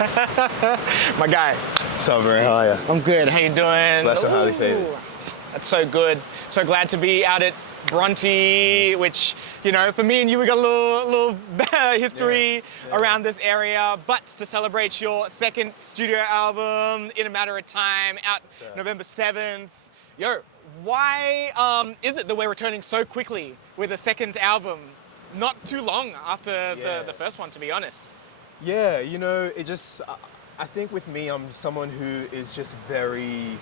My guy. So very how are you? I'm good. How you doing? Blessed and highly favored. That's so good. So glad to be out at Bronte, which, you know, for me and you, we got a little history around this area. But to celebrate your second studio album, In a Matter of Time, out November 7th. Yo, why is it that we're returning so quickly with a second album? Not too long after the first one, to be honest. Yeah, you know, it just, I think with me, I'm someone who is just very,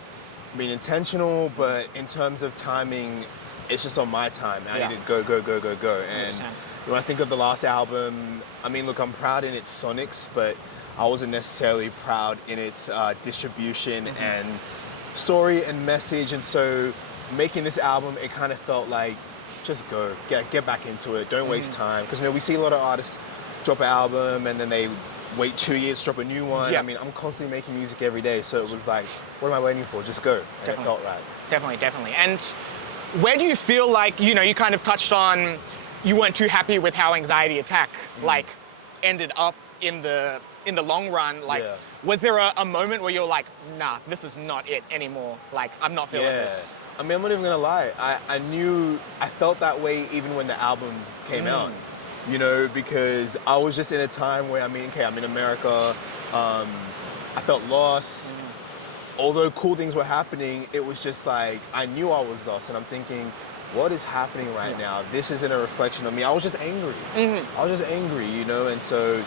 intentional, but in terms of timing, it's just on my time. I need to go. And when I think of the last album, I mean, look, I'm proud in its sonics, but I wasn't necessarily proud in its distribution and story and message. And so making this album, it kind of felt like, just go, get back into it. Don't waste time. Because, you know, we see a lot of artists drop an album and then they wait 2 years to drop a new one. I mean, I'm constantly making music every day. So it was like, what am I waiting for? Just go. And it felt right. Definitely. And where do you feel like, you know, you kind of touched on, you weren't too happy with how Anxiety Attack, like, ended up in the long run. Like, was there a moment where you're like, nah, this is not it anymore. Like, I'm not feeling this. I mean, I'm not even gonna lie. I felt that way even when the album came out, you know, because I was just in a time where, I'm in America, I felt lost. Although cool things were happening, it was just like, I knew I was lost, and I'm thinking, what is happening right now? This isn't a reflection of me. I was just angry. I was just angry, you know, and so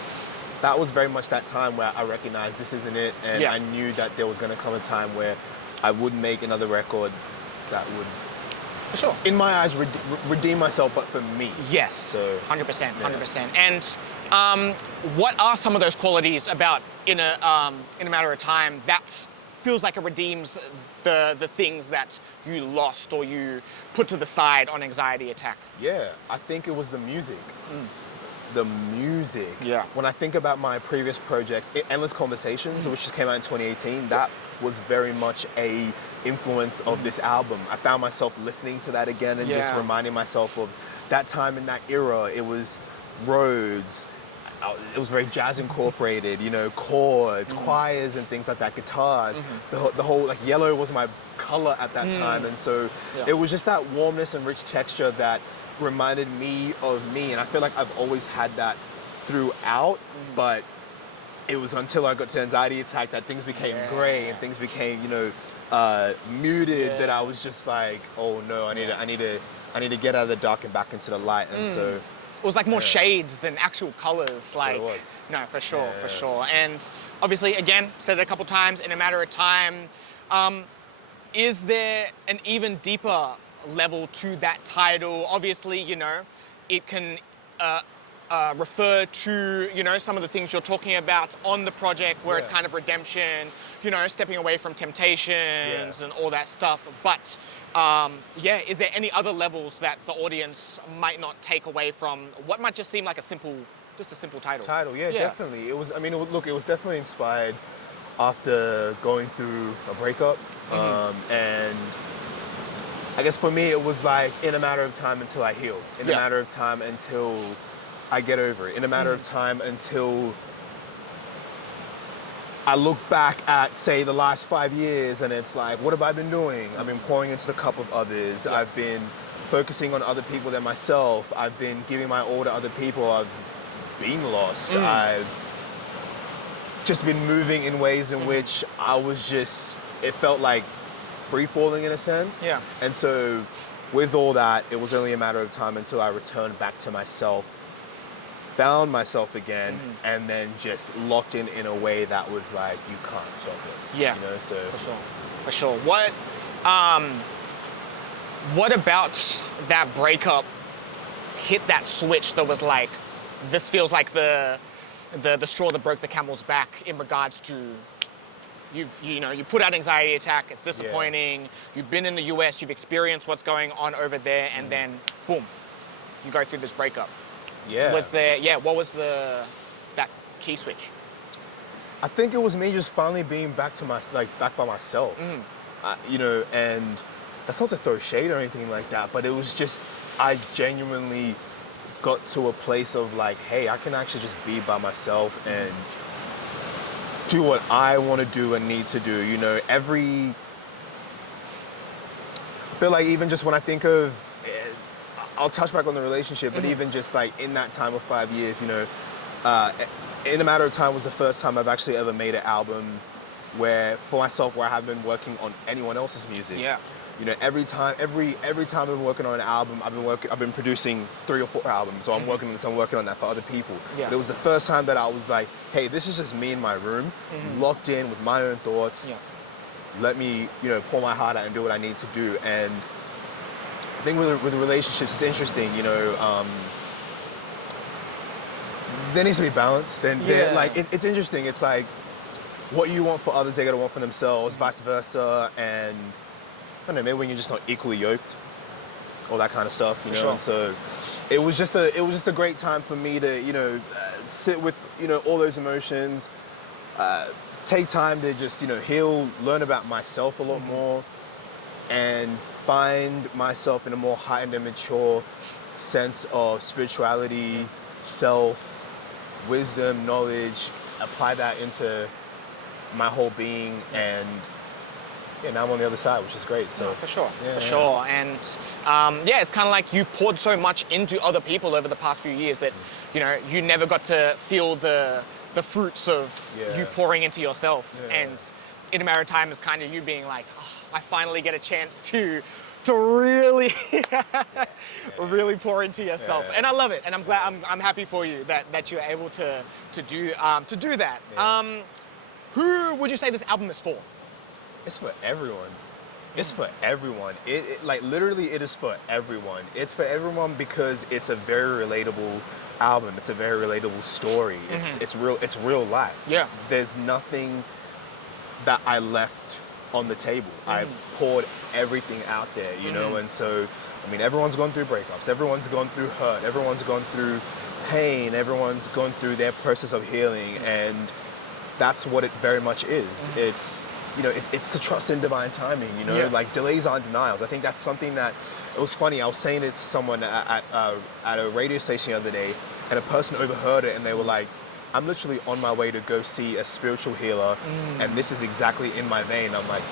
that was very much that time where I recognized this isn't it, and I knew that there was gonna come a time where I would make another record that would, for sure, in my eyes, redeem myself, but for me. Yes, so 100%. And what are some of those qualities about In a Matter of Time that feels like it redeems the things that you lost or you put to the side on Anxiety Attack? Yeah, I think it was the music. The music. Yeah. When I think about my previous projects, Endless Conversations, which just came out in 2018, that was very much a influence of this album. I found myself listening to that again and just reminding myself of that time in that era. It was Rhodes. It was very jazz incorporated, you know, chords, choirs and things like that, guitars. The whole, like, yellow was my color at that time. And so it was just that warmness and rich texture that reminded me of me. And I feel like I've always had that throughout, but it was until I got to Anxiety Attack that things became gray and things became, you know, muted, that I was just like, oh no, I need to get out of the dark and back into the light. And so it was like more shades than actual colors. Like, it was. No, for sure. And obviously, again, said it a couple times, In a Matter of Time. Is there an even deeper level to that title? Obviously, you know, it can refer to, you know, some of the things you're talking about on the project where it's kind of redemption, you know, stepping away from temptations and all that stuff. But is there any other levels that the audience might not take away from what might just seem like a simple title? Definitely. It was, it was definitely inspired after going through a breakup. And I guess for me, it was like, in a matter of time until I heal. In a matter of time until I get over it. In a matter of time until I look back at, say, the last 5 years, and it's like, what have I been doing? I've been pouring into the cup of others. I've been focusing on other people than myself. I've been giving my all to other people. I've been lost. I've just been moving in ways in which I was just, it felt like free-falling in a sense. And so with all that, it was only a matter of time until I returned back to myself, found myself again, and then just locked in a way that was like, you can't stop it. You know, so for sure. What about that breakup hit that switch that was like, this feels like the straw that broke the camel's back in regards to, you put out Anxiety Attack, it's disappointing, you've been in the US, you've experienced what's going on over there, and then boom, you go through this breakup. What was that key switch? I think it was me just finally being back by myself. You know, and that's not to throw shade or anything like that, but it was just, I genuinely got to a place of like, hey, I can actually just be by myself and do what I want to do and need to do. You know, I feel like even just when I think of, I'll touch back on the relationship, but even just like in that time of 5 years, you know, in a matter of time was the first time I've actually ever made an album for myself, where I haven't been working on anyone else's music. Yeah. You know, every time I've been working on an album, I've been producing 3 or 4 albums, so I'm working on this, I'm working on that for other people. Yeah. But it was the first time that I was like, hey, this is just me in my room, locked in with my own thoughts. Yeah. Let me, you know, pour my heart out and do what I need to do. And I think with relationships, it's interesting, you know, there needs to be balance. It's interesting. It's like, what you want for others, they gotta want for themselves, vice versa, and I don't know, maybe when you're just not equally yoked, all that kind of stuff, you know. Sure. And so it was just a great time for me to, you know, sit with, you know, all those emotions, take time to just, you know, heal, learn about myself a lot more, and find myself in a more heightened and mature sense of spirituality, self, wisdom, knowledge, apply that into my whole being, and now I'm on the other side, which is great. So for sure, yeah, for sure. And it's kind of like you poured so much into other people over the past few years that, you know, you never got to feel the fruits of you pouring into yourself. Yeah. And in a matter of time, it's kind of you being like, oh, I finally get a chance to really really pour into yourself. And I love it, and I'm glad, I'm happy for you that you're able to do that. Yeah. Who would you say this album is for? It's for everyone. It's for everyone. It like literally, it is for everyone. It's for everyone because it's a very relatable album. It's a very relatable story. It's real life. Yeah. There's nothing that I left on the table. I poured everything out there, you know. And so, I mean, everyone's gone through breakups. Everyone's gone through hurt. Everyone's gone through pain. Everyone's gone through their process of healing, and that's what it very much is. It's, you know, it's to trust in divine timing, you know, like delays aren't denials. I think that's something that, it was funny, I was saying it to someone at a radio station the other day, and a person overheard it, and they were like, I'm literally on my way to go see a spiritual healer, and this is exactly in my vein. I'm like,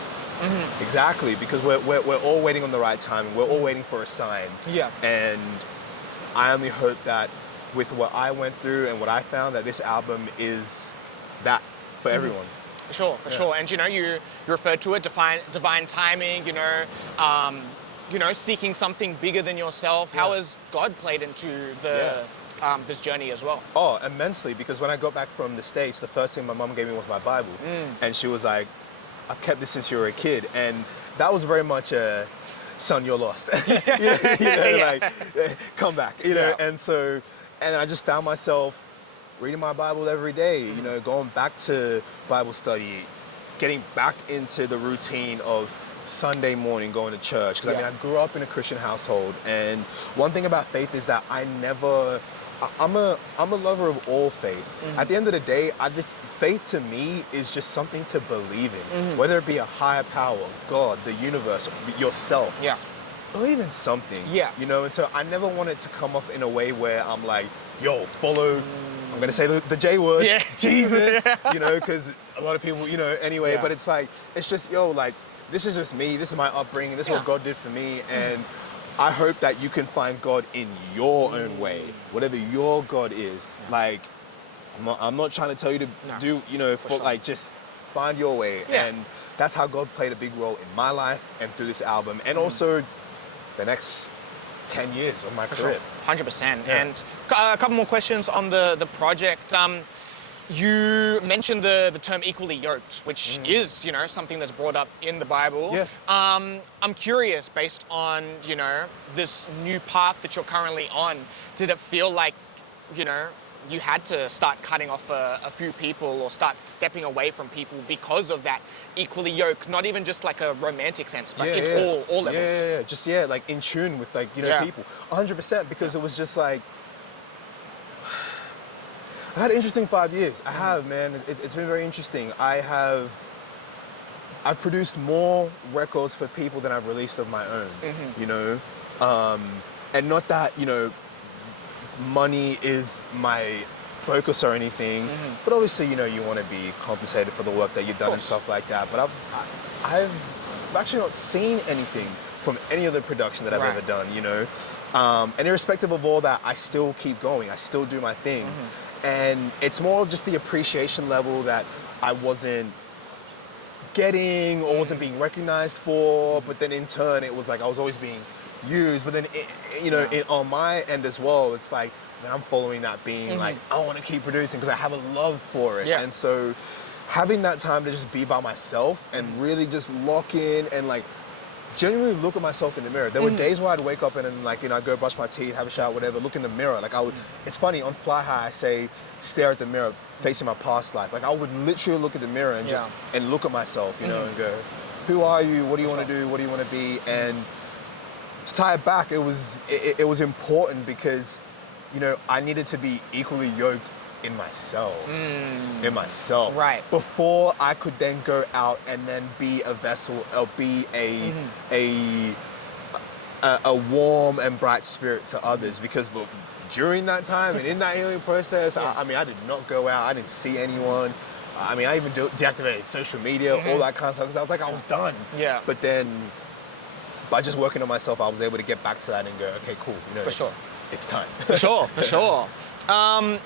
exactly, because we're all waiting on the right time, we're all waiting for a sign. Yeah. And I only hope that with what I went through and what I found, that this album is that for everyone. For sure, for sure. And you know, you referred to it, divine timing, you know, seeking something bigger than yourself. How has God played into this journey as well? Oh, immensely, because when I got back from the States, the first thing my mom gave me was my Bible. And she was like, I've kept this since you were a kid. And that was very much a, son, you're lost. Like, come back, you know. And so, and I just found myself reading my Bible every day, you know, going back to Bible study, getting back into the routine of Sunday morning going to church. Because I mean, I grew up in a Christian household, and one thing about faith is that I'm a lover of all faith. At the end of the day, faith to me is just something to believe in, whether it be a higher power, God, the universe, yourself. Yeah. Believe in something. Yeah. You know, and so I never want it to come off in a way where I'm like, yo, follow, I'm gonna say the J word, Jesus, you know, because a lot of people, you know, anyway, but it's like, it's just, yo, like, this is just me, this is my upbringing, this is what God did for me, and I hope that you can find God in your own way, whatever your God is. Like, I'm not trying to tell you to do, you know, like, just find your way. And that's how God played a big role in my life and through this album, and also the next 10 years of my career. 100%. And a couple more questions on the project. You mentioned the term equally yoked, which is, you know, something that's brought up in the Bible. Yeah. I'm curious, based on, you know, this new path that you're currently on, did it feel like, you know, you had to start cutting off a few people or start stepping away from people because of that equally yoked, not even just like a romantic sense, but in all levels? Just, like in tune with, like, you know, people. 100%, because it was just like, I had an interesting 5 years. I have, man. It's been very interesting. I've produced more records for people than I've released of my own, you know? And not that, you know, money is my focus or anything. But obviously, you know, you want to be compensated for the work that you've done and stuff like that. But I've actually not seen anything from any other production that I've ever done, you know. And irrespective of all that, I still keep going. I still do my thing. And it's more of just the appreciation level that I wasn't getting or wasn't being recognized for. But then in turn, it was like I was always being used. But then, you know, on my end as well, it's like, man, I'm following that being like, I want to keep producing because I have a love for it. And so having that time to just be by myself and really just lock in and like genuinely look at myself in the mirror. There were days where I'd wake up and then, like, you know, I'd go brush my teeth, have a shower, whatever, look in the mirror. Like I would, it's funny, on Fly High I say, stare at the mirror, facing my past life. Like I would literally look at the mirror and just, and look at myself, you know, and go, who are you? What do you want to do? What do you want to be? And to tie it back, it was important because, you know, I needed to be equally yoked in myself. Right. Before I could then go out and then be a vessel or be a warm and bright spirit to others. Because during that time and in that healing process, I mean, I did not go out. I didn't see anyone. I mean, I even deactivated social media, all that kind of stuff, because I was like, I was done. But then, by just working on myself, I was able to get back to that and go, okay, cool. You know, it's time. For sure.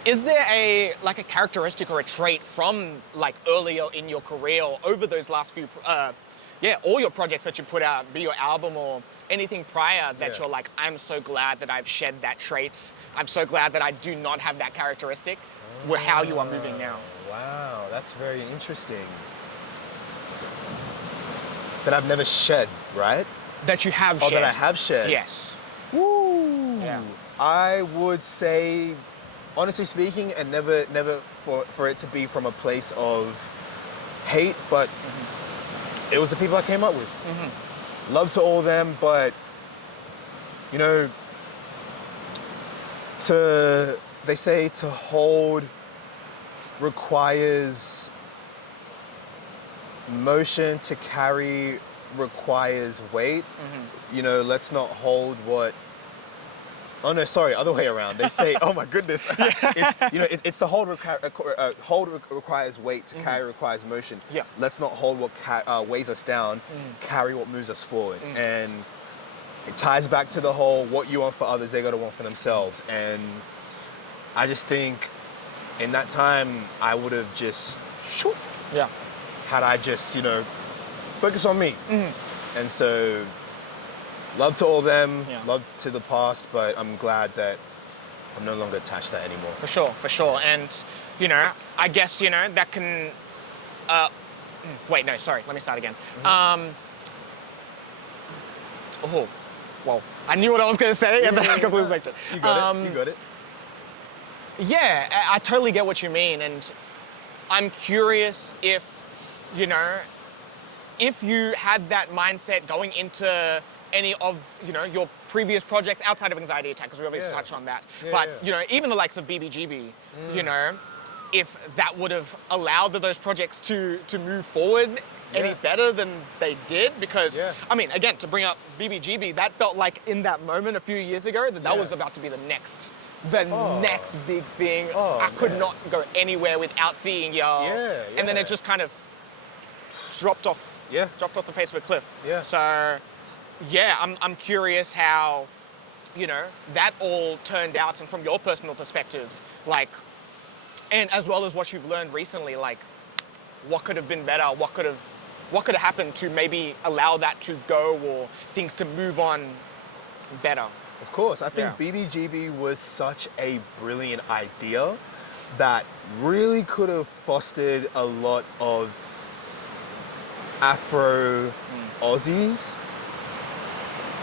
Is there a characteristic or a trait from like earlier in your career or over those last few, all your projects that you put out, be your album or anything prior that you're like, I'm so glad that I've shed that trait. I'm so glad that I do not have that characteristic for how you are moving now. Wow, that's very interesting. That I've never shed, right? That you have shed. Oh, that I have shed. Yes. Woo. Yeah. I would say, honestly speaking, and never for it to be from a place of hate, but it was the people I came up with. Love to all them, but you know, they say to hold requires motion, to carry requires weight. You know, let's not hold what. Oh no, sorry, other way around. They say, oh my goodness, it's, you know, it's the hold requires weight, to carry requires motion. Let's not hold what weighs us down, carry what moves us forward. And it ties back to the whole, what you want for others, they gotta want for themselves. And I just think in that time, I would have just, had I just, you know, focus on me. And so, love to all them, love to the past, but I'm glad that I'm no longer attached to that anymore. For sure. And, you know, I guess, you know, that can, wait, no, sorry, let me start again. Well, I knew what I was going to say, and then I completely blanked it. You got it. Yeah, I totally get what you mean, and I'm curious if, you know, if you had that mindset going into any of, you know, your previous projects outside of Anxiety Attack, because we obviously touched on that. But, you know, even the likes of BBGB, you know, if that would have allowed those projects to move forward any better than they did, because, I mean, again, to bring up BBGB, that felt like in that moment a few years ago that was about to be the next big thing. I could not go anywhere without seeing y'all. And then it just kind of dropped off the face of a cliff. So, yeah, I'm curious how, you know, that all turned out, and from your personal perspective, like, and as well as what you've learned recently, like, what could have been better? What could have happened to maybe allow that to go, or things to move on better? Of course, I think BBGB was such a brilliant idea that really could have fostered a lot of Afro Aussies,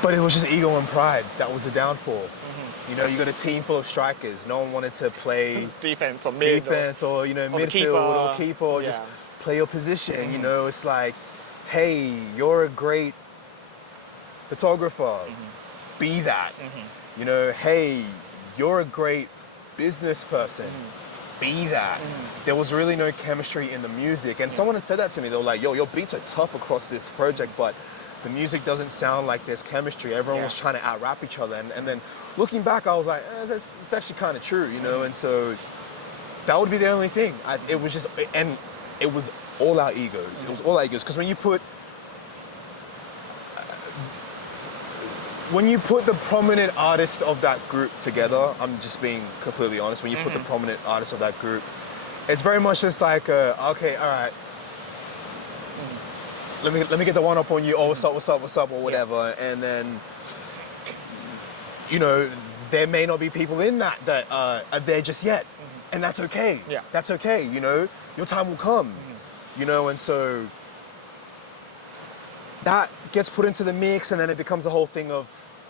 but it was just ego and pride that was the downfall. You know, you got a team full of strikers. No one wanted to play defense or you know, midfield or keeper, or just play your position. You know, it's like, hey, you're a great photographer. Be that. You know, hey, you're a great business person. Be that. There was really no chemistry in the music, and someone had said that to me. They were like, yo, your beats are tough across this project, but the music doesn't sound like there's chemistry. Everyone was trying to out-rap each other, and then looking back, I was like, it's actually kind of true, you know. And so that would be the only thing. It was just, and it was all our egos. It was all our egos. Because when you put the prominent artist of that group together, I'm just being completely honest, when you put the prominent artist of that group, it's very much just like, okay, all right, let me get the one up on you, oh, what's up, or whatever, and then, you know, there may not be people in that are there just yet, and that's okay. Yeah. That's okay, you know, your time will come, you know, and so that gets put into the mix, and then it becomes the whole thing of,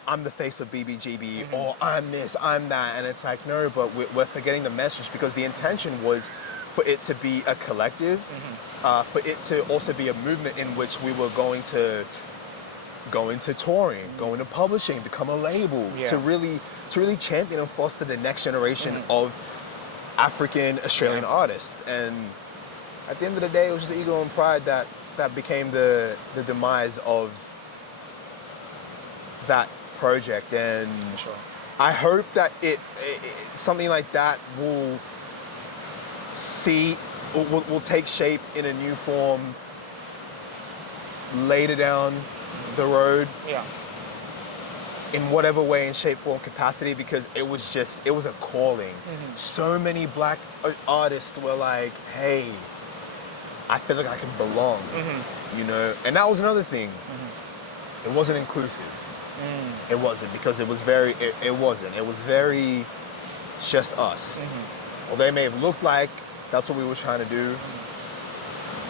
I'm the face of BBGB, or I'm this, I'm that, and it's like, no, but we're forgetting the message, because the intention was for it to be a collective, for it to also be a movement in which we were going to go into touring, go into publishing, become a label, to really champion and foster the next generation of African Australian artists. And at the end of the day, it was just ego and pride that became the demise of that project. And I hope that it something like that will take shape in a new form later down the road. In whatever way, in shape, form, capacity, because it was a calling. So many black artists were like, hey, I feel like I can belong, you know? And that was another thing. It wasn't inclusive. It wasn't, because it was very, it wasn't. It was very just us. Although it may have looked like that's what we were trying to do,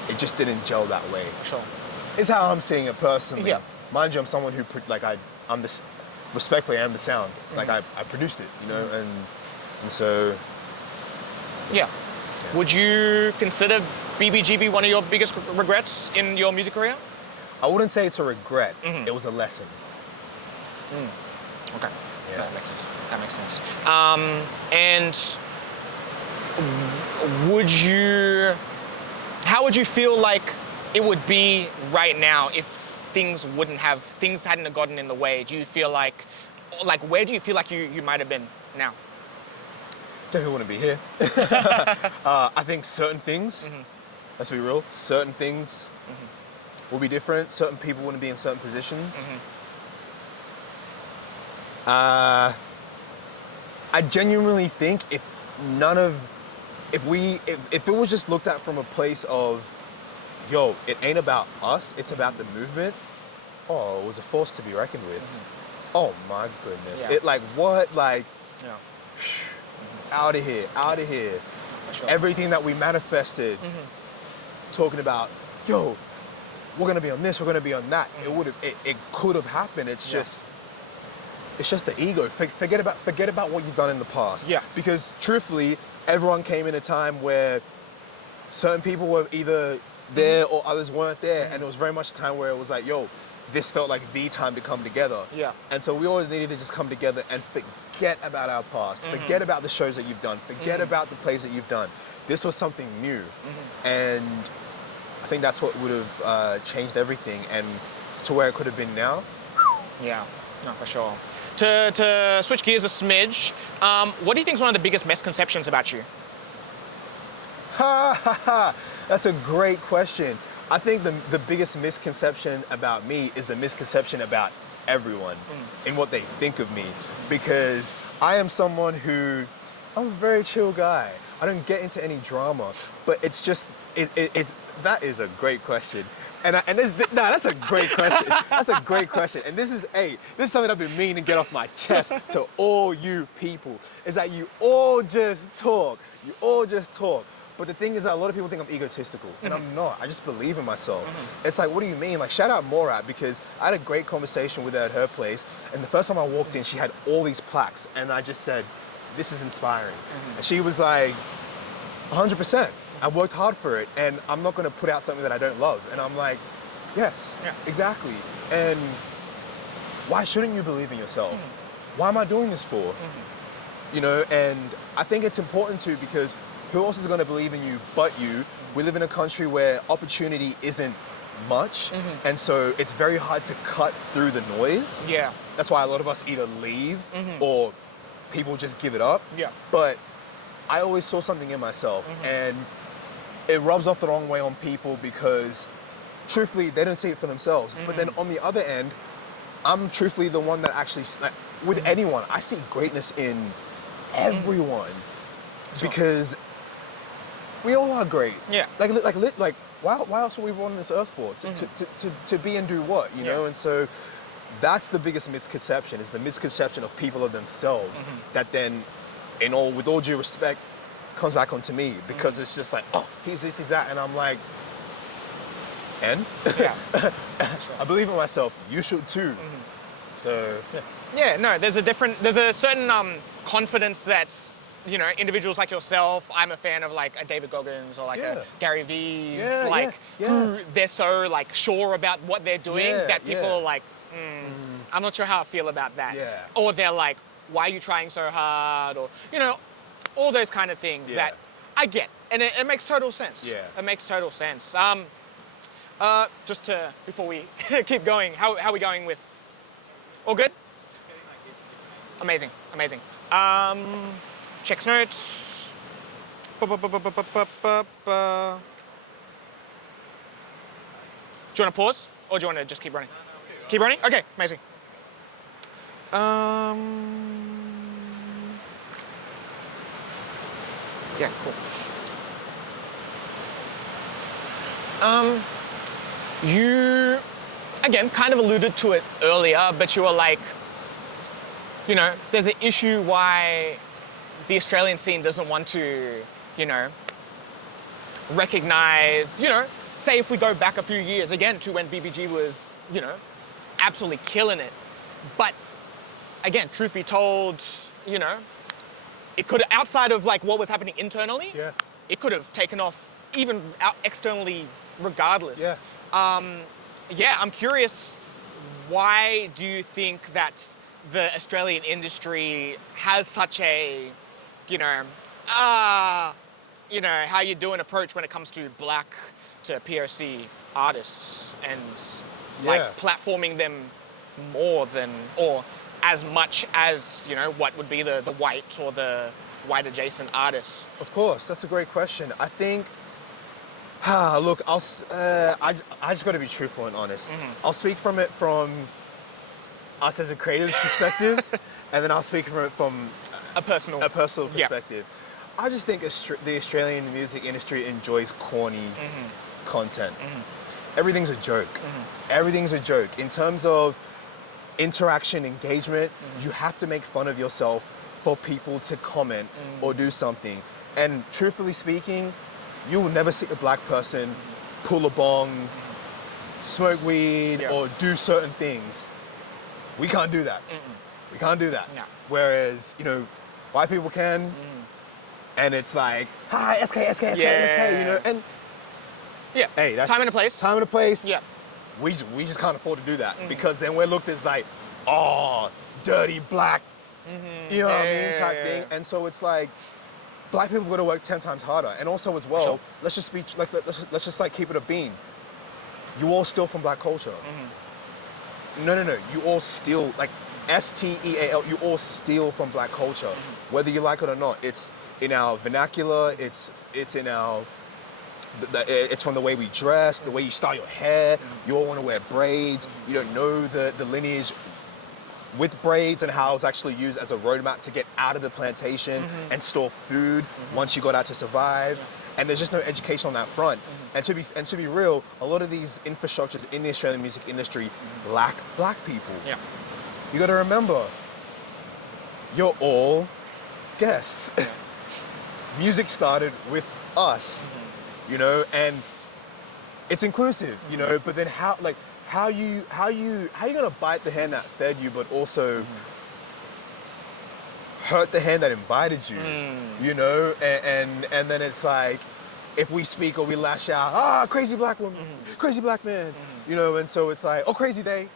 it just didn't gel that way. It's how I'm seeing it personally. Mind you, I'm someone who, respectfully, I am the sound. Like, I produced it, you know, and so. Yeah. Would you consider BBGB one of your biggest regrets in your music career? I wouldn't say it's a regret. It was a lesson. Okay. Yeah. That makes sense. That makes sense. And how would you feel like it would be right now if things hadn't gotten in the way? Do you feel like where do you feel like you might have been now? Definitely wouldn't be here. I think certain things, let's be real, certain things will be different. Certain people wouldn't be in certain positions. I genuinely think if it was just looked at from a place of, yo, it ain't about us, it's about the movement, oh, it was a force to be reckoned with. Oh my goodness. Yeah. It like, what, like, out of here. Everything that we manifested, talking about, yo, we're gonna be on this, we're gonna be on that. It could have happened. It's just the ego. Forget about what you've done in the past. Because truthfully, everyone came in a time where certain people were either there or others weren't there, and it was very much a time where it was like, yo, this felt like the time to come together. And so we all needed to just come together and forget about our past, forget about the shows that you've done, forget about the plays that you've done. This was something new, and I think that's what would have changed everything, and to where it could have been now. Yeah, no, for sure. To switch gears a smidge, what do you think is one of the biggest misconceptions about you? That's a great question. I think the biggest misconception about me is the misconception about everyone and what they think of me, because I am someone I'm a very chill guy. I don't get into any drama, but it's just, that is a great question. That's a great question. That's a great question. And this is something I've been meaning to get off my chest to all you people, is that you all just talk. But the thing is that a lot of people think I'm egotistical, and I'm not. I just believe in myself. It's like, what do you mean? Like, shout out Morat, because I had a great conversation with her at her place, and the first time I walked in, she had all these plaques, and I just said, this is inspiring. And she was like, 100%. I worked hard for it, and I'm not gonna put out something that I don't love. And I'm like, yes, exactly. And why shouldn't you believe in yourself? Why am I doing this for? You know, and I think it's important to, because who else is going to believe in you but you? We live in a country where opportunity isn't much, and so it's very hard to cut through the noise. That's why a lot of us either leave or people just give it up. But I always saw something in myself, and it rubs off the wrong way on people because, truthfully, they don't see it for themselves. But then on the other end, I'm truthfully the one that actually, like, with anyone, I see greatness in everyone because we all are great. Yeah. Like, why else were we born on this earth for? To be and do what, you know? And so that's the biggest misconception, is the misconception of people of themselves that then, with all due respect, comes back onto me because it's just like, oh, he's this, he's that, and I'm like, and? Yeah. I believe in myself. You should too. So, Yeah, no, there's a certain confidence that, you know, individuals like yourself, I'm a fan of like a David Goggins or like a Gary V's, who they're so like sure about what they're doing that people are like, I'm not sure how I feel about that. Yeah. Or they're like, why are you trying so hard? Or, you know, all those kind of things that I get. And it makes total sense. Yeah. It makes total sense. Before we keep going, how are we going with, all good? Amazing, amazing. Checks notes. Do you want to pause, or do you want to just keep running? Keep running? Okay, amazing. Yeah, cool. You, again, kind of alluded to it earlier, but you were like, you know, there's an issue why the Australian scene doesn't want to, you know, recognize, you know, say if we go back a few years again to when BBG was, you know, absolutely killing it. But again, truth be told, you know, it could, outside of like what was happening internally, it could have taken off even out externally regardless. I'm curious, why do you think that the Australian industry has such a, you know, how you do an approach when it comes to black to POC artists and like platforming them more than, or as much as, you know, what would be the white or the white adjacent artists? Of course, that's a great question. I think, look, I just got to be truthful and honest. I'll speak from us as a creative perspective, and then I'll speak from it from a personal perspective. I just think the Australian music industry enjoys corny content. Everything's a joke. Everything's a joke. In terms of interaction, engagement, you have to make fun of yourself for people to comment or do something. And truthfully speaking, you will never see a black person pull a bong, smoke weed, or do certain things. We can't do that. We can't do that. No. Whereas, you know, white people can, and it's like, hi, SK, you know, and hey, that's time and a place. Time and a place. Yeah. We just can't afford to do that because then we're looked as like, oh, dirty black, you know what I mean, type thing. And so it's like, black people got to work 10 times harder. And also as well, let's just be like, let's just like keep it a bean. You all steal from black culture. No, you all steal, like STEAL, you all steal from black culture, whether you like it or not. It's in our vernacular, it's in our, it's from the way we dress, the way you style your hair. You all want to wear braids. You don't know the lineage with braids and how it's actually used as a roadmap to get out of the plantation and store food once you got out to survive. And there's just no education on that front. And to be real, a lot of these infrastructures in the Australian music industry lack black people. Yeah. You got to remember, you're all guests. Music started with us, you know, and it's inclusive, you know. But then how you gonna bite the hand that fed you, but also hurt the hand that invited you, you know? And then it's like, if we speak or we lash out, crazy black woman, crazy black man, you know, and so it's like, oh, crazy day,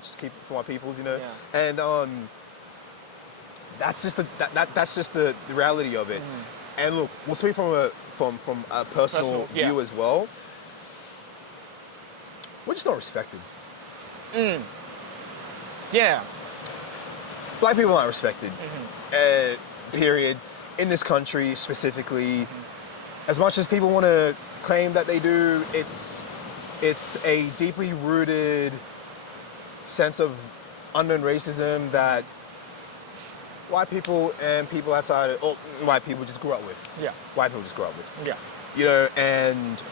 just keep it for my peoples, you know, and that's just the reality of it. And look, we'll speak from a personal view as well. We're just not respected. Yeah. Black people aren't respected. Period. in this country specifically, as much as people want to claim that they do, it's a deeply rooted sense of unknown racism that white people and people outside, or white people just grew up with. Yeah. White people just grew up with. Yeah. You know, and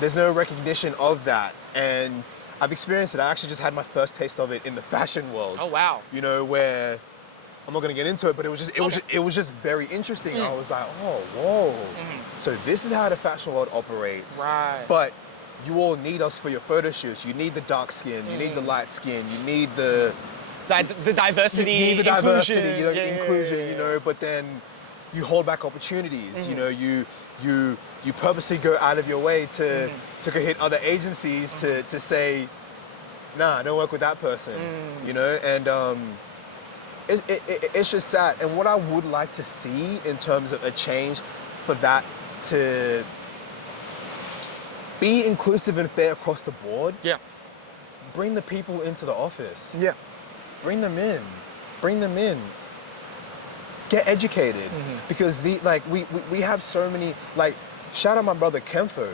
there's no recognition of that. And I've experienced it. I actually just had my first taste of it in the fashion world. Oh, wow. You know, where I'm not going to get into it, but it was just very interesting. I was like, oh, whoa. So this is how the fashion world operates. Right. But you all need us for your photo shoots. You need the dark skin. You need the light skin. You need the diversity, you need the diversity, inclusion. you know, inclusion. You know, but then you hold back opportunities. You know, you purposely go out of your way to hit other agencies to say, nah, I don't work with that person. You know, and it's just sad. And what I would like to see in terms of a change for that to be inclusive and fair across the board. Yeah. Bring the people into the office. Yeah. Bring them in. Bring them in. Get educated. Because we have so many, like, shout out my brother Kemfo.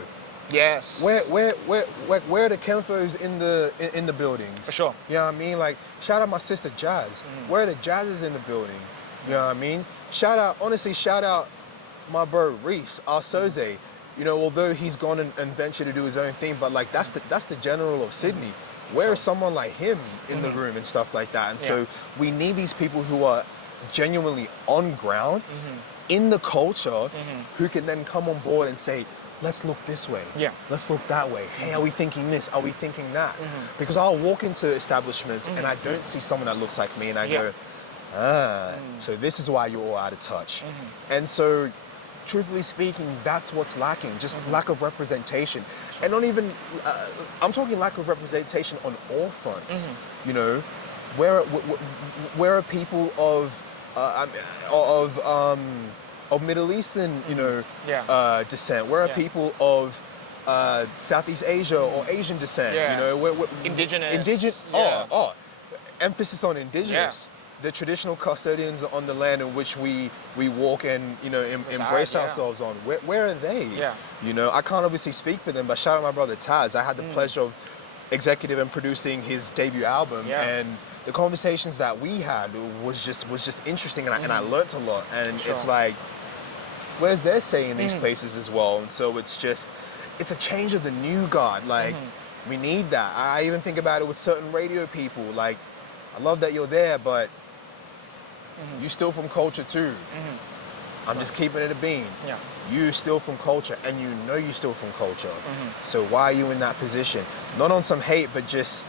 Yes. Where are the Kemfos in the buildings? For sure. You know what I mean? Like, shout out my sister Jazz. Where are the Jazzes in the building? You know what I mean? Shout out my bro Reese, Arsoze. You know, although he's gone and ventured to do his own thing, but like that's the general of Sydney. Where is someone like him in the room and stuff like that? And so we need these people who are genuinely on ground in the culture who can then come on board and say, let's look this way. Yeah. Let's look that way. Hey, are we thinking this? Are we thinking that? Because I'll walk into establishments and I don't see someone that looks like me and I go, so this is why you're all out of touch. And so, truthfully speaking, that's what's lacking, just lack of representation. And not even, I'm talking lack of representation on all fronts. You know, where are people of Middle Eastern, you know, descent? Where are people of Southeast Asia or Asian descent? You know, indigenous. Emphasis on indigenous. The traditional custodians on the land in which we walk and, you know, embrace ourselves on. Where are they? You know, I can't obviously speak for them, but shout out my brother Taz. I had the pleasure of executive and producing his debut album, and the conversations that we had was just interesting, and I learnt a lot. And it's like, where's their say in these places as well? And so it's a change of the new guard. Like, we need that. I even think about it with certain radio people. Like, I love that you're there, but you still from culture too. I'm just keeping it a bean. You still from culture, and you know you still from culture. So why are you in that position? Not on some hate, but just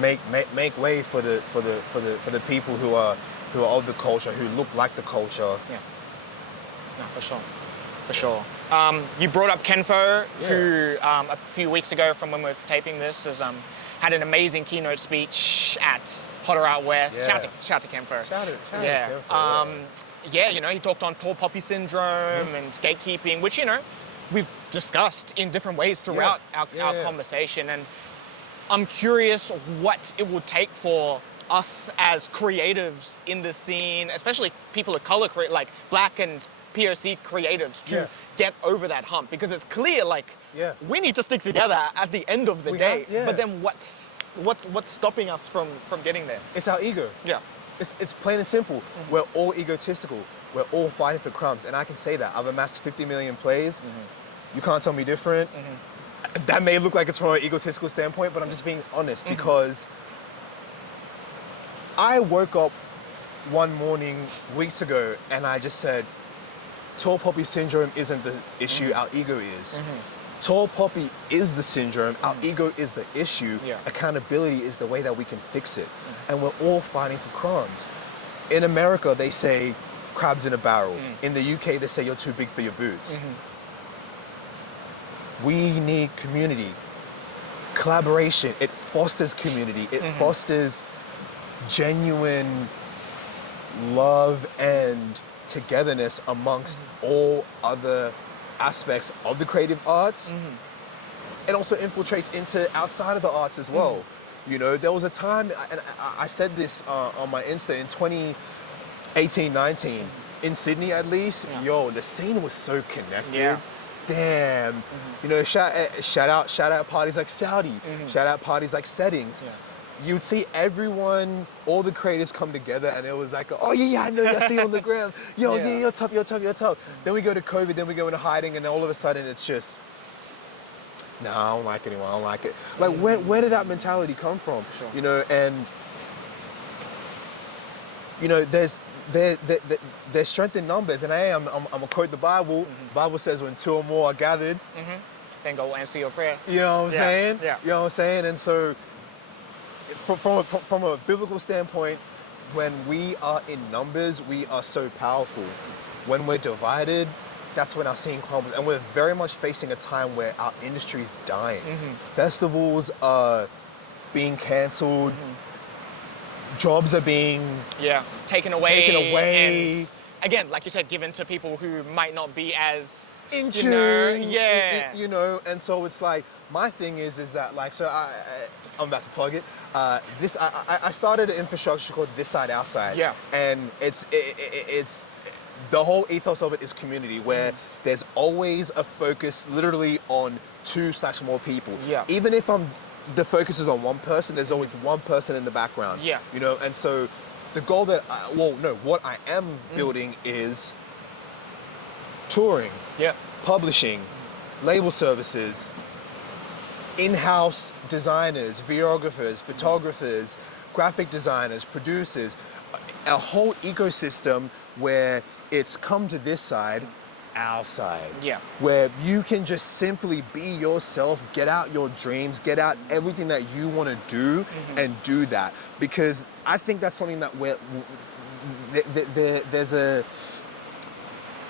make way for the people who are of the culture, who look like the culture. No, for sure. You brought up Kenfo, who a few weeks ago from when we're taping this has had an amazing keynote speech at Hotter Out West. Shout to Kenfo. Shout out Kenfo. You know, he talked on tall poppy syndrome and gatekeeping, which, you know, we've discussed in different ways throughout our conversation. And I'm curious what it will take for us as creatives in the scene, especially people of color, like Black and POC creatives, to get over that hump, because it's clear, like, we need to stick together at the end of the day. But then what's stopping us from getting there? It's our ego. It's plain and simple. We're all egotistical. We're all fighting for crumbs, and I can say that. I've amassed 50 million plays. You can't tell me different. That may look like it's from an egotistical standpoint, but I'm just being honest, because I woke up one morning weeks ago and I just said, tall poppy syndrome isn't the issue, our ego is. Tall poppy is the syndrome, our ego is the issue. Accountability is the way that we can fix it. And we're all fighting for crumbs. In America, they say crabs in a barrel. In the UK, they say you're too big for your boots. We need community, collaboration. It fosters community. It fosters genuine love and togetherness amongst all other aspects of the creative arts. It also infiltrates into outside of the arts as well. You know, there was a time, and I said this on my Insta in 18, 19, in Sydney at least, yo, the scene was so connected. Yeah. Damn. You know, shout out parties like Saudi, shout out parties like Settings. Yeah. You'd see everyone, all the creators come together, and it was like, oh yeah, I know, I see you on the gram. Yo, yeah, you're tough. Then we go to COVID, then we go into hiding, and all of a sudden it's just, nah, I don't like anyone, I don't like it. Like, where did that mentality come from? Sure. You know, and, you know, there's strength in numbers, and I'm gonna quote the Bible. The Bible says when two or more are gathered, then go answer your prayer. you know what I'm saying? Yeah. You know what I'm saying? And so, from a biblical standpoint, when we are in numbers, we are so powerful. When we're divided, that's when our scene crumbles. And we're very much facing a time where our industry is dying. Festivals are being cancelled. Jobs are being taken away. And again, like you said, given to people who might not be as in you know, tune, you know, and so it's like, my thing is that, like, so I'm about to plug it. I started an infrastructure called This Side, Our Side. Yeah. And it's the whole ethos of it is community, where there's always a focus literally on 2/more people. Yeah. Even if the focus is on one person, there's always one person in the background. Yeah. You know, and so the goal that, what I am building is touring, publishing, label services, in-house designers, videographers, photographers, graphic designers, producers, a whole ecosystem where it's come to this side, our side. Yeah. Where you can just simply be yourself, get out your dreams, get out everything that you want to do and do that. Because I think that's something that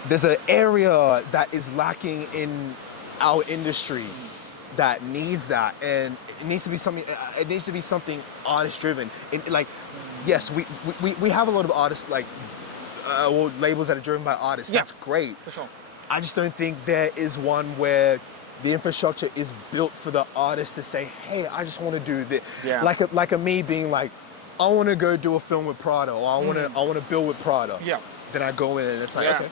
there's an area that is lacking in our industry that needs that, and it needs to be something. It needs to be something artist driven. Like, yes, we have a lot of artists, like labels that are driven by artists. That's great. For sure. I just don't think there is one where the infrastructure is built for the artist to say, hey, I just want to do this. Yeah. Like a me being like, I want to go do a film with Prada, or I want to build with Prada. Yeah. Then I go in and it's like, okay.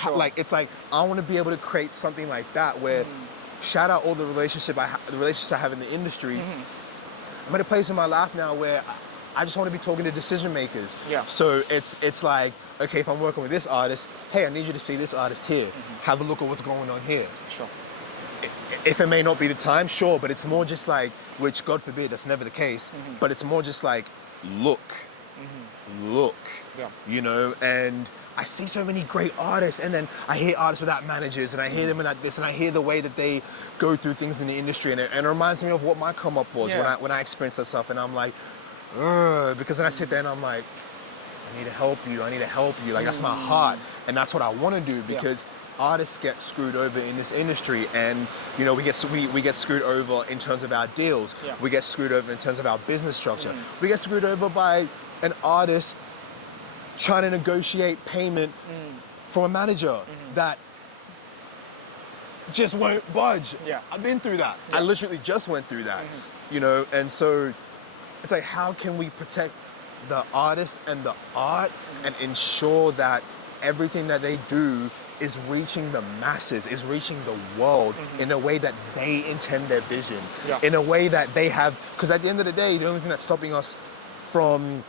Sure. Like, it's like, I want to be able to create something like that where, shout out all the relationships I have in the industry. I'm at a place in my life now where I just want to be talking to decision makers. Yeah. So it's like, okay, if I'm working with this artist, hey, I need you to see this artist here. Have a look at what's going on here. Sure. If it may not be the time, sure, but it's more just like, which God forbid, that's never the case, but it's more just like, look, you know, and I see so many great artists, and then I hear artists without managers, and I hear them without this, and I hear the way that they go through things in the industry, and it reminds me of what my come up was when I experienced that stuff, and I'm like, because then I sit there and I'm like, I need to help you, like that's my heart, and that's what I want to do, because artists get screwed over in this industry, and you know, we get screwed over in terms of our deals, we get screwed over in terms of our business structure, we get screwed over by an artist trying to negotiate payment from a manager that just won't budge. I've been through that. I literally just went through that, you know, and so it's like, how can we protect the artist and the art and ensure that everything that they do is reaching the masses, is reaching the world in a way that they intend their vision, in a way that they have, because at the end of the day, the only thing that's stopping us from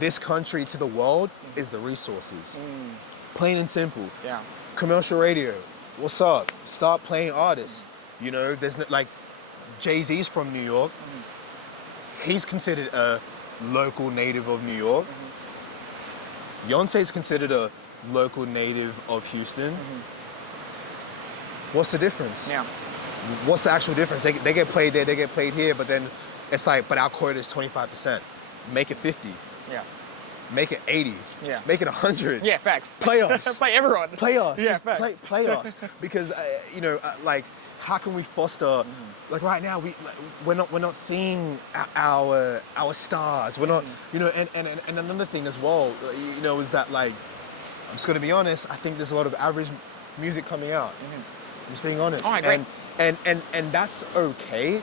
this country to the world is the resources. Plain and simple. Commercial radio, what's up? Start playing artists. You know, there's like, Jay-Z's from New York. He's considered a local native of New York. Beyonce's considered a local native of Houston. What's the difference? What's the actual difference? They get played there, they get played here, but then it's like, but our quota is 25%. Make it 50. Make it 80. Make it 100. Facts. Play us. Play everyone. Play us. Facts. Play us. Because you know, like, how can we foster? Like right now, we're not seeing our stars. We're not, you know. And another thing as well, you know, is that, like, I'm just gonna be honest. I think there's a lot of average music coming out. I'm just being honest. And that's okay,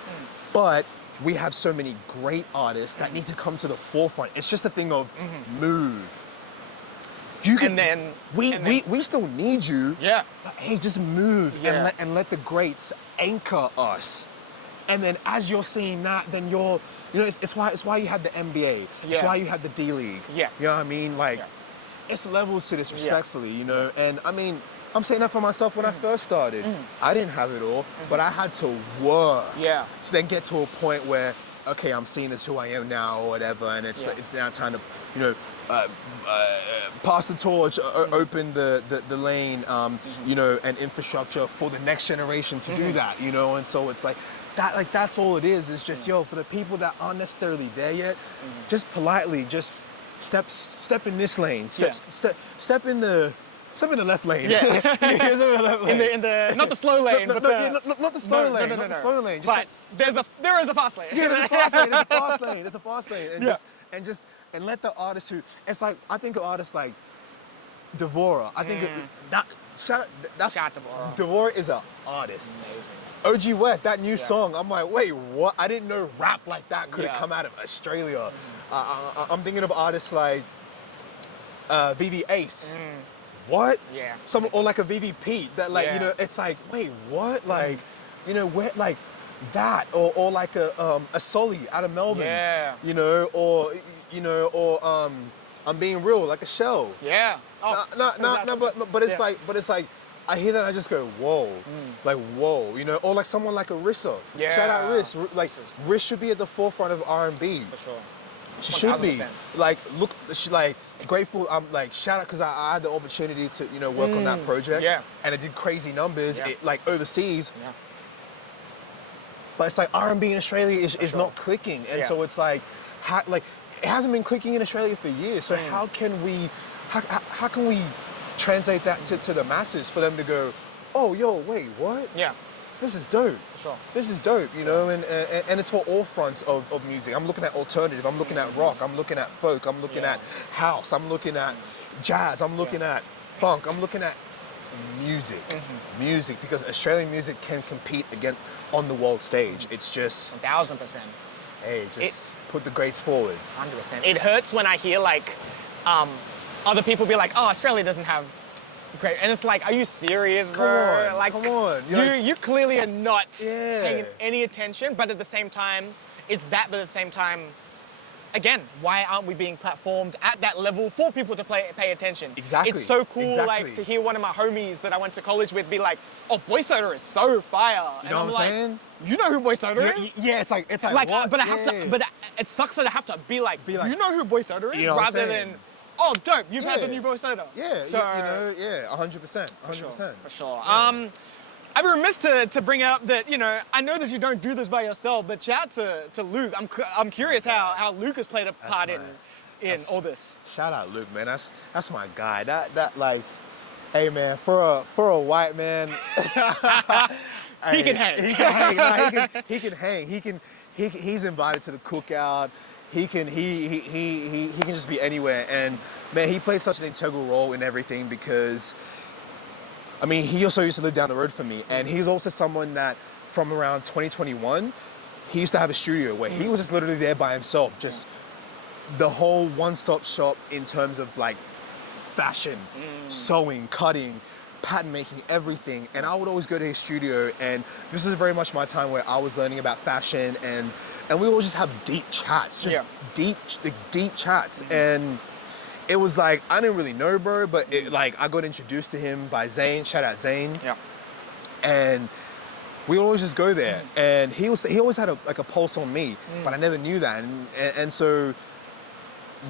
but we have so many great artists that need to come to the forefront. It's just a thing of move. You can, and then we still need you. Yeah. But hey, just move and let the greats anchor us. And then as you're seeing that, then it's why you had the NBA. It's why you had the D League. Yeah. You know what I mean? Like, it's levels to this, respectfully, you know? And I mean, I'm saying that for myself when I first started. I didn't have it all, but I had to work to then get to a point where, okay, I'm seen as who I am now or whatever, and it's now time to, you know, pass the torch, open the lane, you know, and infrastructure for the next generation to do that, you know? And so it's like, that's all it is. It's just, yo, for the people that aren't necessarily there yet, just politely, just step in this lane, step in the left lane. Yeah. in the not the slow lane, not the slow lane. Not the slow lane. But there is a fast lane. Yeah, there's a fast lane. There's a fast lane. There's a fast lane. And let the artists who, it's like, I think of artists like Devora. I think shout out Devora. Devora is an artist. Amazing. OG Wet, that new song, I'm like, wait, what? I didn't know rap like that could have come out of Australia. I'm thinking of artists like VV Ace. What? Yeah. Or like a VVP that, like, you know, it's like, wait, what? Like, you know, where, like that, or like a Sully out of Melbourne. Yeah. You know, or I'm Being Real, like a Shell. Yeah. Oh, but it's like, I hear that and I just go, whoa, like, whoa, you know, or like someone like Arissa. Yeah. Shout out Riss. Like, Riss should be at the forefront of R&B. For sure. She should 1000%. be. Like, look, she, like, grateful, I'm like, shout out, because I had the opportunity to, you know, work on that project. Yeah. And it did crazy numbers, like, overseas. Yeah. But it's like R&B in Australia is not clicking. And so it's like, it hasn't been clicking in Australia for years. So how can we translate that to the masses for them to go, oh, yo, wait, what? Yeah. This is dope. For sure. This is dope, you know, and it's for all fronts of music. I'm looking at alternative, I'm looking at rock, I'm looking at folk, I'm looking at house, I'm looking at jazz, I'm looking at funk, I'm looking at music. Music, because Australian music can compete again on the world stage. It's just 1000%. Hey, just put the greats forward. 100%. It hurts when I hear like other people be like, oh, Australia doesn't have great, and it's like, are you serious, bro? Come on. You clearly are not paying any attention, but at the same time, it's that, but at the same time, again, why aren't we being platformed at that level for people to pay attention? Exactly. It's so cool, like, to hear one of my homies that I went to college with be like, oh, Boy Soda is so fire. You know what I'm saying? You know who Boy Soda is? Yeah, it's like what? But I have to, but it sucks that I have to be like, you know who Boy Soda is? You know what I'm rather saying? than, oh, dope, you've had the new Boy Soda. Yeah, so, you know, 100%. For sure. Yeah. I'd be remiss to bring up that, you know, I know that you don't do this by yourself, but shout out to Luke. I'm curious how Luke has played a part in all this. Shout out Luke, man. That's my guy. That like, hey man, for a white man, he can hang. He can hang. He's invited to the cookout. He can just be anywhere. And man, he plays such an integral role in everything because, I mean, he also used to live down the road from me, and he's also someone that from around 2021, he used to have a studio where he was just literally there by himself, just the whole one-stop shop in terms of like fashion, sewing, cutting, pattern making, everything. And I would always go to his studio, and this is very much my time where I was learning about fashion, and we would just have deep chats, just deep chats. And it was like, I didn't really know, bro, but like I got introduced to him by Zane, shout out Zane. Yeah. And we would always just go there. And he always had a pulse on me, but I never knew that. And so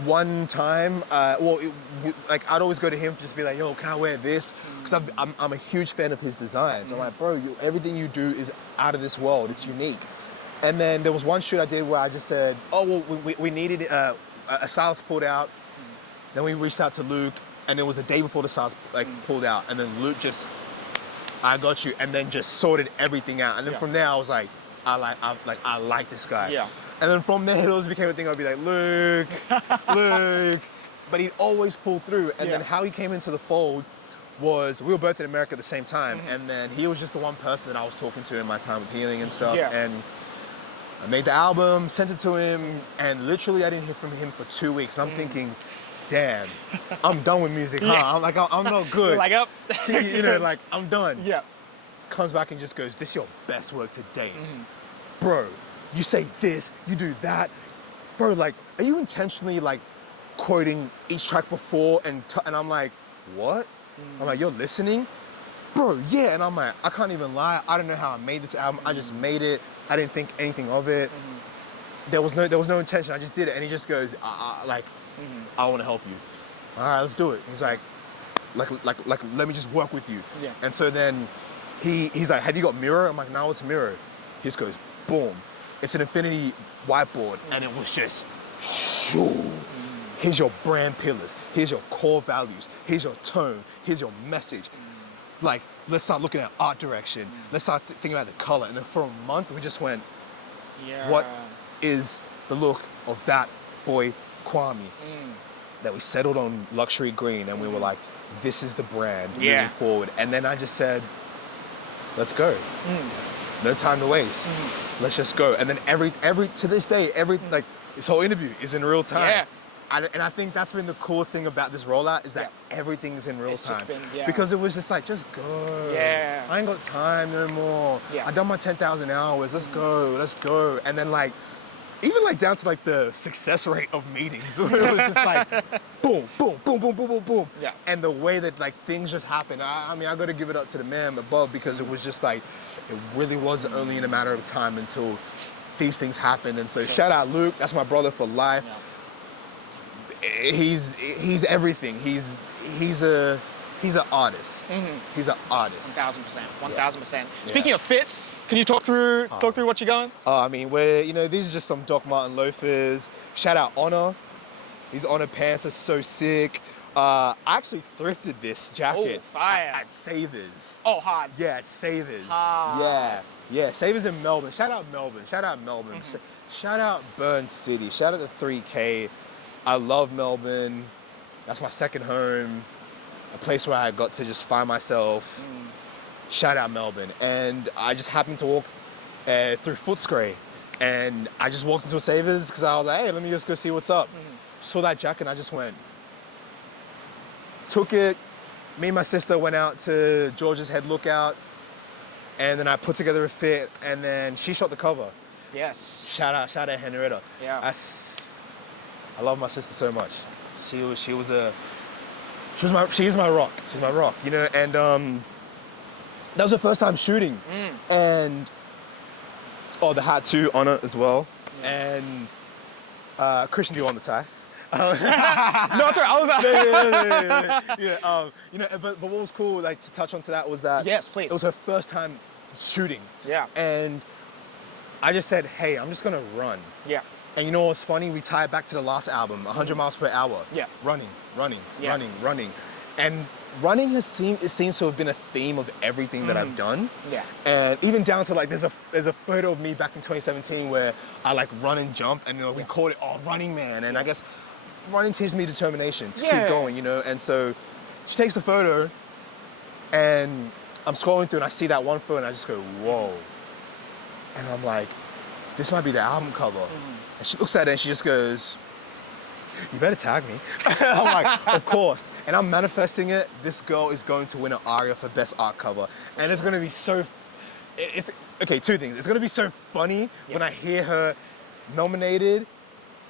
one time, like I'd always go to him to just be like, yo, can I wear this? Because I'm a huge fan of his designs. I'm like, bro, everything you do is out of this world. It's unique. And then there was one shoot I did where I just said, oh, well, we needed a stylist pulled out. Then we reached out to Luke, and it was a day before the stylist pulled out. And then Luke just, I got you, and then just sorted everything out. And then from there, I was like, I like this guy. Yeah. And then from there, it always became a thing. I'd be like, Luke, Luke. But he'd always pull through. And then how he came into the fold was, we were both in America at the same time. And then he was just the one person that I was talking to in my time of healing and stuff. Yeah. And I made the album, sent it to him, and literally I didn't hear from him for 2 weeks. And I'm thinking, damn, I'm done with music, huh? Yeah. I'm like, I'm not good. Like, up. You know, like, I'm done. Yeah. Comes back and just goes, this is your best work to date. Bro, you say this, you do that. Bro, like, are you intentionally like quoting each track before and I'm like, what? I'm like, you're listening? Bro, yeah. And I'm like, I can't even lie. I don't know how I made this album. I just made it. I didn't think anything of it. There was no intention. I just did it. And he just goes, I want to help you. All right, let's do it. He's like, let me just work with you. Yeah. And so then he's like, have you got Mirror? I'm like, no, it's Mirror. He just goes, boom. It's an infinity whiteboard. And it was just, shoo. Here's your brand pillars. Here's your core values. Here's your tone. Here's your message. Like, let's start looking at art direction. Let's start thinking about the color. And then for a month, we just went, what is the look of that boy KWAME? That we settled on luxury green, and we were like, this is the brand moving forward. And then I just said, let's go. No time to waste. Let's just go. And then every to this day, like this whole interview is in real time. Yeah. And I think that's been the coolest thing about this rollout is that everything's in real time. Just been, because it was just like, just go. Yeah. I ain't got time no more. Yeah. I done my 10,000 hours. Let's go. Let's go. And then like, even like down to like the success rate of meetings, where it was just like, boom, boom, boom, boom, boom, boom, boom. Yeah. And the way that like things just happen. I mean, I got to give it up to the man above because it was just like, it really was only in a matter of time until these things happened. And so shout out Luke, that's my brother for life. Yeah. He's everything. He's an artist. He's an artist. 1,000%. 1,000%. Speaking of fits, can you talk through what you're going? I mean, these are just some Doc Marten loafers. Shout out Honor. These Honor pants are so sick. I actually thrifted this jacket at Savers. Oh, hard. Yeah, at Savers. Hard. Yeah, Savers in Melbourne. Shout out Melbourne. Shout out Burn City. Shout out to 3K. I love Melbourne. That's my second home. A place where I got to just find myself. Shout out Melbourne. And I just happened to walk through Footscray. And I just walked into a Savers because I was like, hey, let me just go see what's up. Saw that jacket and I just went. Took it. Me and my sister went out to George's Head Lookout. And then I put together a fit. And then she shot the cover. Yes. Shout out Henrietta. Yeah. I love my sister so much. She is my rock. She's my rock, you know. And that was her first time shooting, and the hat too, Honor as well. And Christian, do you want the tie? No, it's all right. I was you know, but what was cool, like to touch onto that was that yes, please. It was her first time shooting. Yeah. And I just said, hey, I'm just gonna run. Yeah. And you know what's funny? We tie it back to the last album, 100 miles per hour. Yeah. Running. Yeah. And running it seems to have been a theme of everything that I've done. Yeah. And even down to like, there's a photo of me back in 2017 where I like run and jump, and we called it Running Man. And I guess running teaches me determination to keep going, you know. And so she takes the photo, and I'm scrolling through and I see that one photo and I just go, whoa. And I'm like, this might be the album cover. And she looks at it and she just goes, you better tag me. I'm like, of course. And I'm manifesting it. This girl is going to win an ARIA for best art cover. And it's going to be so, okay, two things. It's going to be so funny when I hear her nominated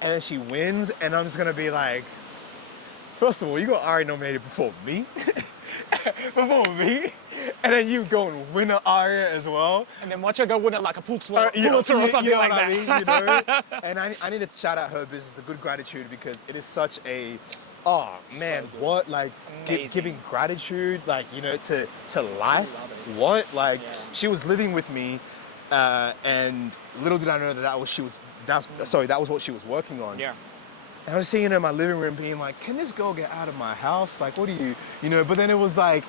and then she wins, and I'm just going to be like, first of all, you got ARIA nominated before me. And then you go and win an ARIA as well. And then watch her go win it like a Pulitzer or something like that. You know? And I need to shout out her business, The Good Gratitude, because it is such a, what? Like, giving gratitude, like, you know, to life. What? Like, she was living with me, and little did I know that that was what she was working on. Yeah. And I was seeing her in my living room being like, can this girl get out of my house? Like, what do you know? But then it was like,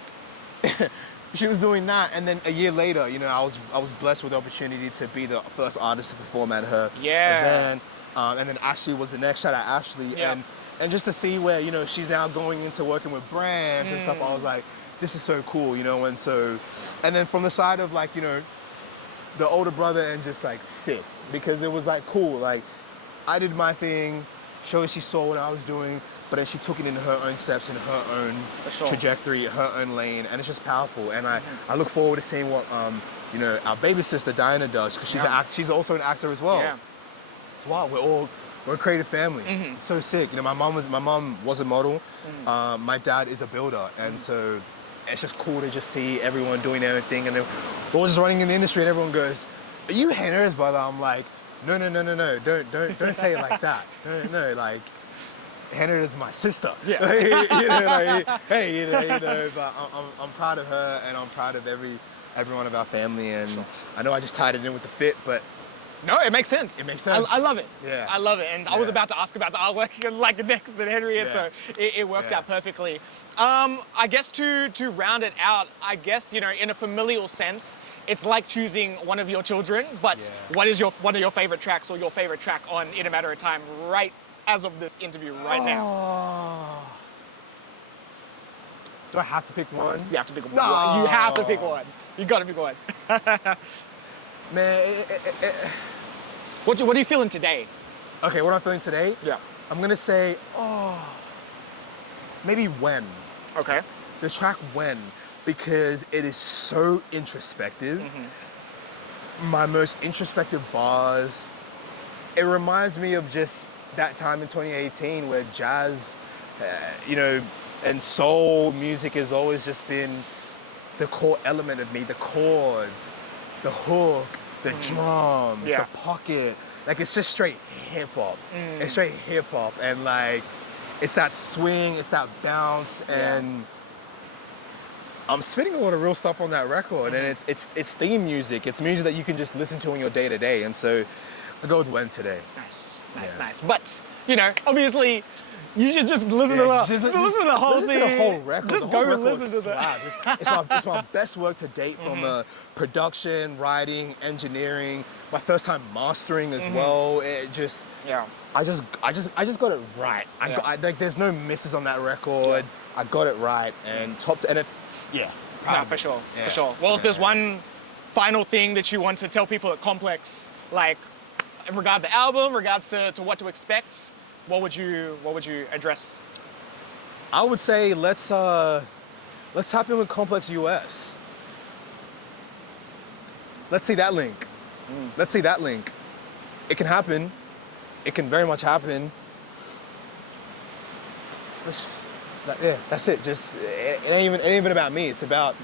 she was doing that. And then a year later, you know, I was blessed with the opportunity to be the first artist to perform at her event. And then Ashley was the next. Shout out Ashley. Yeah. And just to see where, you know, she's now going into working with brands and stuff, I was like, this is so cool, you know? And then from the side of like, you know, the older brother and just like sick, because it was like cool. Like, I did my thing. She saw what I was doing, but then she took it in her own steps, in her own trajectory, her own lane, and it's just powerful. And I look forward to seeing what you know, our baby sister Diana does, because she's also an actor as well. Yeah. It's wild. We're a creative family. It's so sick. You know, my mom was a model. My dad is a builder, and so it's just cool to just see everyone doing their own thing, and we're all just running in the industry, and everyone goes, "Are you Henry's brother?" I'm like, no, don't say it like that. No, like, Hannah is my sister. Yeah. You know, like, hey, you know, but I'm proud of her, and I'm proud of everyone of our family, and I know I just tied it in with the fit, but no, it makes sense. It makes sense. I love it. Yeah. I love it. And I was about to ask about the artwork like next to Henry, so it worked out perfectly. I guess to round it out, I guess, you know, in a familial sense, it's like choosing one of your children, but what is one of your favorite tracks, or your favorite track on In a Matter of Time right as of this interview right now? Do I have to pick one? You have to pick one. You have to pick one. You gotta pick one. Man, What are you feeling today? Okay, what I'm feeling today? Yeah. I'm gonna say, maybe When. Okay. The track When, because it is so introspective. My most introspective bars. It reminds me of just that time in 2018 where jazz, you know, and soul music has always just been the core element of me. The chords, the hook, the drums, the pocket. Like, it's just straight hip hop. It's straight hip hop, and like, it's that swing, it's that bounce, and I'm spitting a lot of real stuff on that record, and it's theme music. It's music that you can just listen to in your day to day, and so I go with When today. Nice. But, you know, obviously, you should just listen to listen to the whole thing. Listen to the whole record. Just go and listen to that. It's my best work to date from production, writing, engineering. My first time mastering as well. It just, I just got it right. Like, there's no misses on that record. I got it right, and No, for sure. Well, if there's one final thing that you want to tell people at Complex, like in regard to the album, regards to what to expect, what would you address? I would say let's tap in with Complex US. Let's see that link. Let's see that link. It can happen. It can very much happen. That's it. Just it ain't even about me. It's about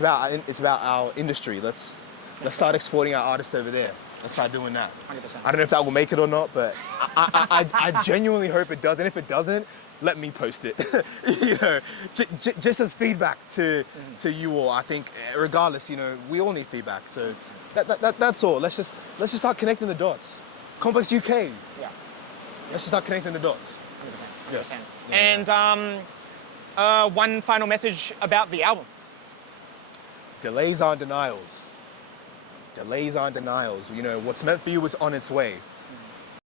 our industry. Let's start exporting our artists over there. Let's start doing that. 100%. I don't know if that will make it or not, but I genuinely hope it does. And if it doesn't, let me post it. You know, just as feedback to you all. I think regardless, you know, we all need feedback. So that's all. Let's just start connecting the dots. Complex UK. Yeah. Let's just start connecting the dots. 100%. And one final message about the album. Delays aren't denials. Delays aren't denials. You know, what's meant for you is on its way.